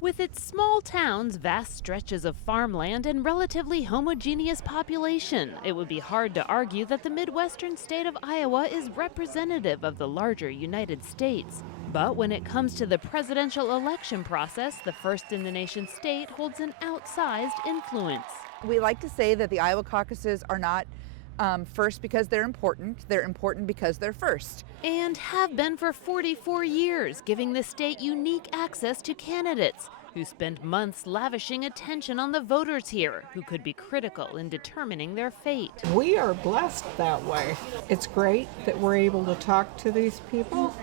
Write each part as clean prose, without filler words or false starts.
With its small towns, vast stretches of farmland, and relatively homogeneous population, it would be hard to argue that the Midwestern state of Iowa is representative of the larger United States. But when it comes to the presidential election process, the first in the nation state holds an outsized influence. We like to say that the Iowa caucuses are not first because they're important because they're first. And have been for 44 years, giving the state unique access to candidates who spend months lavishing attention on the voters here, who could be critical in determining their fate. We are blessed that way. It's great that we're able to talk to these people,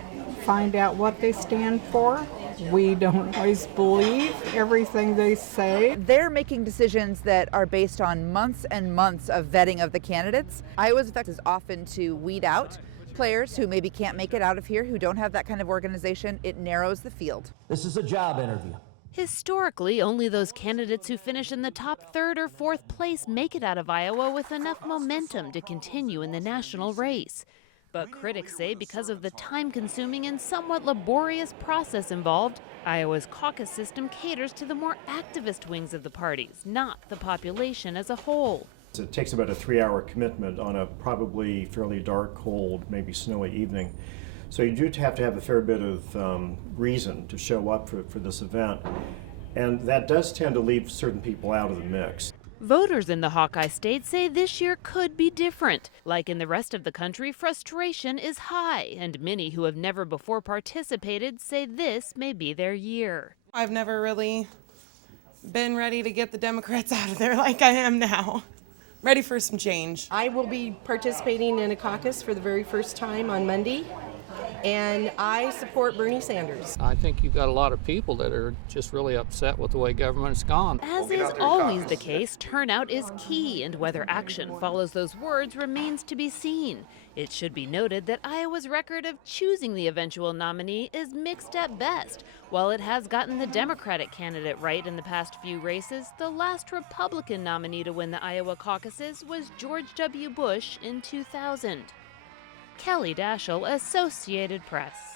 find out what they stand for. We don't always believe everything they say. They're making decisions that are based on months and months of vetting of the candidates. Iowa's effect is often to weed out players who maybe can't make it out of here, who don't have that kind of organization. It narrows the field. This is a job interview. Historically, only those candidates who finish in the top third or fourth place make it out of Iowa with enough momentum to continue in the national race. But critics say because of the time-consuming and somewhat laborious process involved, Iowa's caucus system caters to the more activist wings of the parties, not the population as a whole. It takes about a 3-hour commitment on a probably fairly dark, cold, maybe snowy evening. So you do have to have a fair bit of reason to show up for this event. And that does tend to leave certain people out of the mix. Voters in the Hawkeye State say this year could be different. Like in the rest of the country, frustration is high, and many who have never before participated say this may be their year. I've never really been ready to get the Democrats out of there like I am now. Ready for some change. I will be participating in a caucus for the very first time on Monday, and I support Bernie Sanders. I think you've got a lot of people that are just really upset with the way government's gone. As is always the case, turnout is key, and whether action follows those words remains to be seen. It should be noted that Iowa's record of choosing the eventual nominee is mixed at best. While it has gotten the Democratic candidate right in the past few races, the last Republican nominee to win the Iowa caucuses was George W. Bush in 2000. Kelly Daschle, Associated Press.